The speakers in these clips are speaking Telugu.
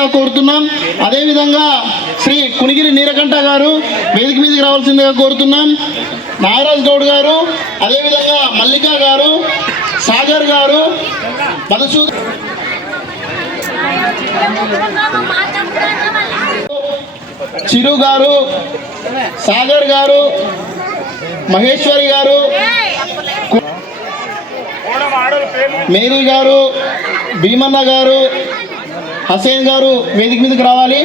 మనస్ఫూర్తిగా కోరుతున్నాం. అదేవిధంగా శ్రీ కునిగిరి నీలకంఠ గారు వేదిక మీదకి రావాల్సిందిగా కోరుతున్నాం. నాగరాజ్ గౌడ్ గారు అదేవిధంగా మల్లికా గారు సాగర్ గారు మధుసూ చిరు గారు సాగర్ గారు మహేశ్వరి గారు మేరీ గారు భీమన్న గారు హసేన్ గారు వేదిక మీదకి రావాలి.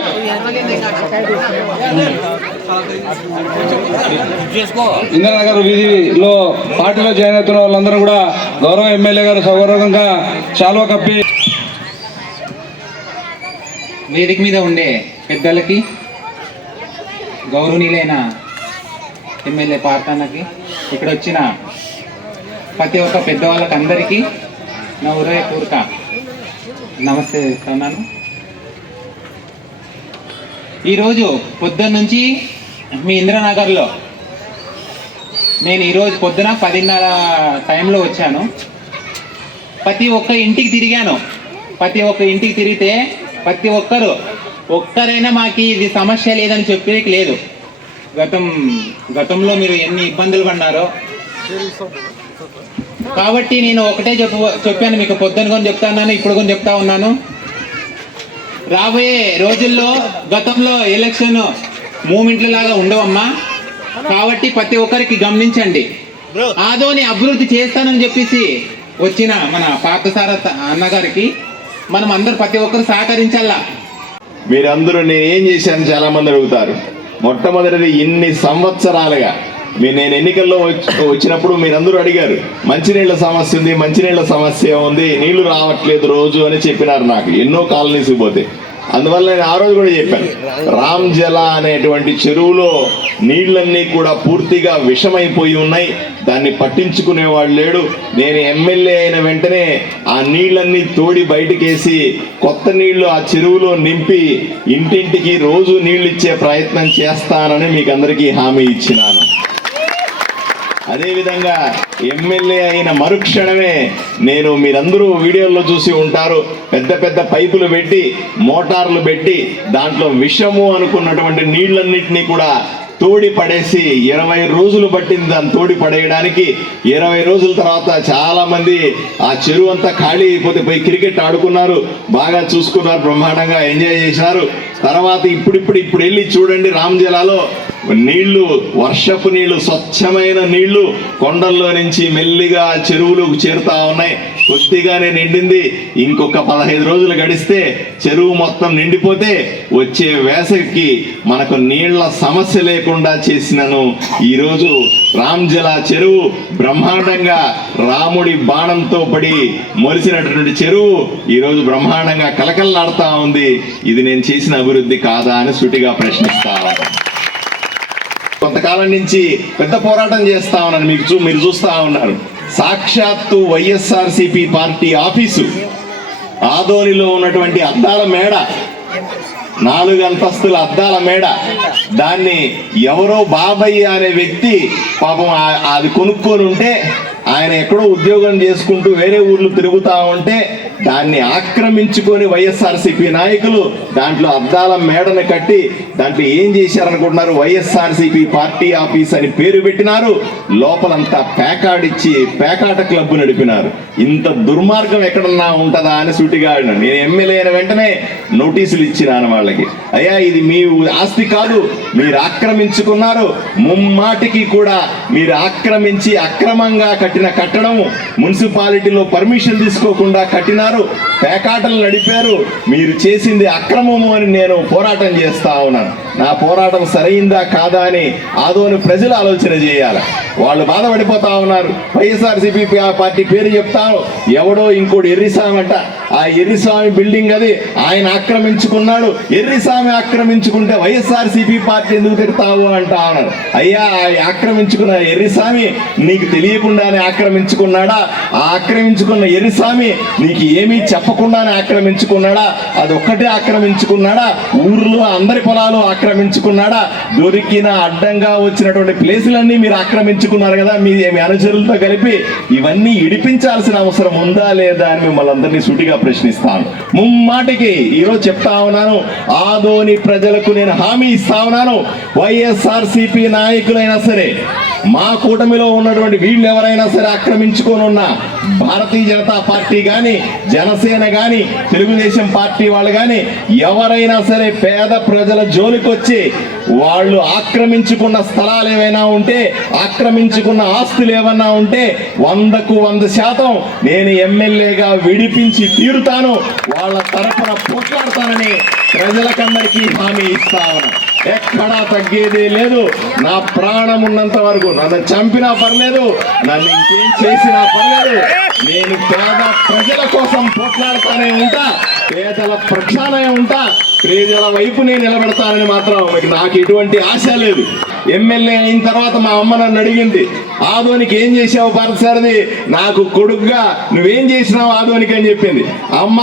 ఇంద్రనగర్ వీధిలో పార్టీలో జాయిన్ అవుతున్న వాళ్ళందరూ కూడా గౌరవ ఎమ్మెల్యే గారు సౌగౌరవంగా శాలువ కప్పి వేదిక మీద ఉండే పెద్దలకి గౌరవనీయులైన ఎమ్మెల్యే పార్తన్నకి ఇక్కడ వచ్చిన ప్రతి ఒక్క పెద్దవాళ్ళకి అందరికీ నా హృదయపూర్వక నమస్తే చెప్తున్నాను. ఈరోజు పొద్దున్న నుంచి మీ ఇంద్రనగర్లో. నేను ఈరోజు పొద్దున పదిన్నర టైంలో వచ్చాను. ప్రతి ఒక్క ఇంటికి తిరిగాను. ప్రతి ఒక్క ఇంటికి తిరిగితే ప్రతి ఒక్కరు ఒక్కరైనా మాకు ఇది సమస్య లేదని చెప్పేకి లేదు. గతం గతంలో మీరు ఎన్ని ఇబ్బందులు పడినారో కాబట్టి నేను ఒకటే చెప్పు చెప్పాను మీకు పొద్దున కొని చెప్తాను ఇప్పుడు కొని చెప్తా ఉన్నాను. రాబోయే రోజుల్లో గతంలో ఎలక్షన్ మూమెంట్ల లాగా ఉండవమ్మా. కాబట్టి ప్రతి ఒక్కరికి గమనించండి. ఆదోని అభివృద్ధి చేస్తానని చెప్పేసి వచ్చిన మన పార్థసార అన్నగారికి మనం అందరు ప్రతి ఒక్కరు సహకరించాలా? మీరందరూ నేను ఏం చేశాను చాలా మంది అడుగుతారు. మొట్టమొదటిది ఇన్ని సంవత్సరాలుగా మీ నేను ఎన్నికల్లో వచ్చి- వచ్చినప్పుడు మీరందరూ అడిగారు మంచినీళ్ళ సమస్య ఉంది మంచినీళ్ళ సమస్య ఉంది నీళ్ళు రావట్లేదు రోజు అని చెప్పినారు నాకు. ఎన్నో కాలనీస్ పోతే. అందువల్ల నేను ఆ రోజు కూడా చెప్పాను. రామ్ జల అనేటువంటి చెరువులో నీళ్ళన్నీ కూడా పూర్తిగా విషమైపోయి ఉన్నాయి. దాన్ని పట్టించుకునేవాడు లేడు. నేను ఎమ్మెల్యే అయిన వెంటనే ఆ నీళ్ళన్నీ తోడి బయటకేసి కొత్త నీళ్ళు ఆ చెరువులో నింపి ఇంటింటికి రోజు నీళ్ళు ఇచ్చే ప్రయత్నం చేస్తానని మీకు అందరికీ హామీ ఇచ్చినాను. అదేవిధంగా ఎమ్మెల్యే అయిన మరుక్షణమే నేను మీరందరూ వీడియోల్లో చూసి ఉంటారు. పెద్ద పెద్ద పైపులు పెట్టి మోటార్లు పెట్టి దాంట్లో విషము అనుకున్నటువంటి నీళ్ళన్నింటినీ కూడా తోడి పడేసి ఇరవై రోజులు పట్టింది దాన్ని తోడి పడేయడానికి. ఇరవై రోజుల తర్వాత చాలా మంది ఆ చెరువు అంతా ఖాళీ అయిపోతే పోయి క్రికెట్ ఆడుకున్నారు. బాగా చూసుకున్నారు బ్రహ్మాండంగా ఎంజాయ్ చేశారు. తర్వాత ఇప్పుడిప్పుడు ఇప్పుడు వెళ్ళి చూడండి రామ్ జిల్లాలో నీళ్ళు వర్షపు నీళ్ళు స్వచ్ఛమైన నీళ్ళు కొండల్లో నుంచి మెల్లిగా చెరువులకు చేరుతా ఉన్నాయి. కొద్దిగానే నిండింది. ఇంకొక పదహైదు రోజులు గడిస్తే చెరువు మొత్తం నిండిపోతే వచ్చే వేసవికి మనకు నీళ్ళ సమస్య లేకుండా చేసినను ఈరోజు రామ్జలా చెరువు బ్రహ్మాండంగా రాముడి బాణంతో పడి మొలిసినటువంటి చెరువు ఈరోజు బ్రహ్మాండంగా కలకల్లాడుతూ ఉంది. ఇది నేను చేసిన అభివృద్ధి కాదా అని సుటిగా ప్రశ్నిస్తా కొంతకాలం నుంచి పెద్ద పోరాటం చేస్తా ఉన్నాను. మీకు చూ మీరు చూస్తా ఉన్నారు. సాక్షాత్తు వైఎస్ఆర్సిపి పార్టీ ఆఫీసు. ఆదోనిలో ఉన్నటువంటి అద్దాల మేడ. నాలుగు అంతస్తుల అద్దాల మేడ. దాన్ని ఎవరో బాబయ్య అనే వ్యక్తి పాపం అది కొనుక్కొని ఉంటే ఆయన ఎక్కడో ఉద్యోగం చేసుకుంటూ వేరే ఊర్లు తిరుగుతా ఉంటే దాన్ని ఆక్రమించుకొని వైఎస్ఆర్సీపీ నాయకులు దాంట్లో అద్దాల మేడను కట్టి దాంట్లో ఏం చేశారనుకుంటున్నారు? వైఎస్ఆర్సీపీ పార్టీ ఆఫీస్ అని పేరు పెట్టినారు. లోపలంతా పేకాడిచ్చి పేకాట క్లబ్ నడిపినారు. ఇంత దుర్మార్గం ఎక్కడన్నా ఉంటుందా అని సూటిగా నేను ఎమ్మెల్యే అయిన వెంటనే నోటీసులు ఇచ్చినాను వాళ్ళకి. అయ్యా ఇది మీ ఆస్తి కాదు. మీరు ఆక్రమించుకున్నారు. ముమ్మాటికి కూడా మీరు ఆక్రమించి అక్రమంగా కట్టిన కట్టడం మున్సిపాలిటీలో పర్మిషన్ తీసుకోకుండా కట్టిన కట్టినారు పేకాటలు నడిపారు మీరు చేసింది అక్రమము అని నేను పోరాటం చేస్తా ఉన్నాను. నా పోరాటం సరైందా కాదా అని ఆదోని ప్రజలు ఆలోచన చేయాలి. వాళ్ళు బాధపడిపోతా ఉన్నారు. వైఎస్ఆర్సీపీ పార్టీ పేరు చెప్తాను ఎవడో ఇంకోటి ఎర్రిస్వామి అంట ఆ ఎర్రిస్వామి బిల్డింగ్ అది ఆయన ఆక్రమించుకున్నాడు ఎర్రిస్వామి ఆక్రమించుకుంటే వైఎస్ఆర్సీపీ పార్టీ ఎందుకు తిడతావు అంటా ఉన్నారు అయ్యా ఆక్రమించుకున్న ఎర్రిస్వామి నీకు తెలియకుండానే ఆక్రమించుకున్నాడా? ఆ ఆక్రమించుకున్న ఎర్రిస్వామి నీకు ఏమీ చెప్పకుండానే ఆక్రమించుకున్నాడా? అదొక్కటే ఆక్రమించుకున్నాడా? ఊర్లో అందరి పొలాలు ఆక్రమించుకున్నాడా? దొరికిన అడ్డంగా వచ్చినటువంటి ప్లేసులన్నీ మీరు ఆక్రమించుకున్నారు కదా మీ మీ అనుచరులతో కలిపి ఇవన్నీ ఇడిపించాల్సిన అవసరం ఉందా లేదా అని మిమ్మల్ని అందరినీ సుటిగా ప్రశ్నిస్తాను. ముమ్మాటికి ఈరోజు చెప్తా ఉన్నాను ఆదోని ప్రజలకు నేను హామీ ఇస్తా ఉన్నాను. వైఎస్ఆర్ సిపి నాయకులైనా సరే మా కూటమిలో ఉన్నటువంటి వీళ్ళు ఎవరైనా సరే ఆక్రమించుకొని ఉన్నా భారతీయ జనతా పార్టీ కానీ జనసేన కానీ తెలుగుదేశం పార్టీ వాళ్ళు కానీ ఎవరైనా సరే పేద ప్రజల జోలికి వచ్చి వాళ్ళు ఆక్రమించుకున్న స్థలాలు ఏమైనా ఉంటే ఆక్రమించుకున్న ఆస్తులు ఏమన్నా ఉంటే వందకు వంద శాతం నేను ఎమ్మెల్యేగా విడిపించి తీరుతాను. వాళ్ళ తరఫున పోట్లాడతానని ప్రజలకందరికీ హామీ ఇస్తా ఉన్నాను ఎక్కడా తగ్గేదే లేదు. నా ప్రాణం ఉన్నంత వరకు నన్ను చంపినా పర్లేదు నన్ను ఇంకేం చేసినా పర్లేదు. నేను పేద ప్రజల కోసం పోట్లాడుతానే ఉంటా పేదల ప్రక్షాళనే ఉంటా ప్రజల వైపు నేను నిలబెడతానని మాత్రం నాకు ఎటువంటి ఆశ లేదు. ఎమ్మెల్యే అయిన తర్వాత మా అమ్మ నన్ను అడిగింది ఆదోనికి ఏం చేసావు పార్థసారథి నాకు కొడుకుగా నువ్వేం చేసినావు ఆదోనికి? అని చెప్పింది. అమ్మ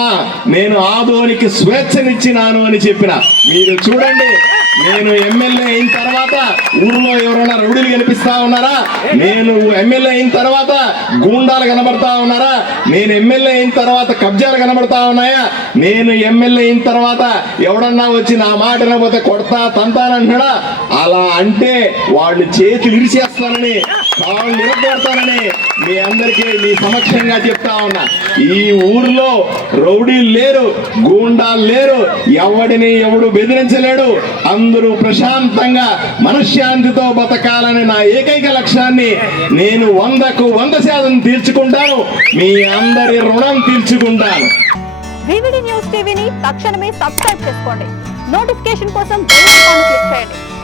నేను ఆదోనికి స్వేచ్ఛనిచ్చినాను అని చెప్పిన. మీరు చూడండి నేను ఎమ్మెల్యే అయిన తర్వాత ఊర్లో ఎవరైనా రౌడీలు కనిపిస్తా ఉన్నారా? నేను ఎమ్మెల్యే అయిన తర్వాత గూండాలు కనబడతా ఉన్నారా? నేను ఎమ్మెల్యే అయిన తర్వాత కబ్జాలు కనబడతా ఉన్నాయా? నేను ఎమ్మెల్యే అయిన తర్వాత ఎవడన్నా వచ్చి నా మాట వినకపోతే కొడతా తంతానంటున్నాడా అలా అంటే వాళ్ళు చేతులు ఇరిచేస్తానని కాళ్ళు నిలబెడతానని మీ అందరికీ మీ సమక్షంగా చెప్తా ఉన్నా. ఈ ఊర్లో రౌడీలు లేరు గూండాలు లేరు ఎవడిని ఎవడు బెదిరించలేడు. అందరూ ప్రశాంతంగా మనశ్శాంతితో బతకాలని నా ఏకైక లక్ష్యాన్ని నేను వందకు వంద శాతం తీర్చుకుంటాను. మీ అందరి రుణం తీర్చుకుంటాను. న్యూస్ టీవీని తక్షణమే సబ్స్క్రైబ్ చేసుకోండి. నోటిఫికేషన్ కోసం క్లిక్ చేయండి.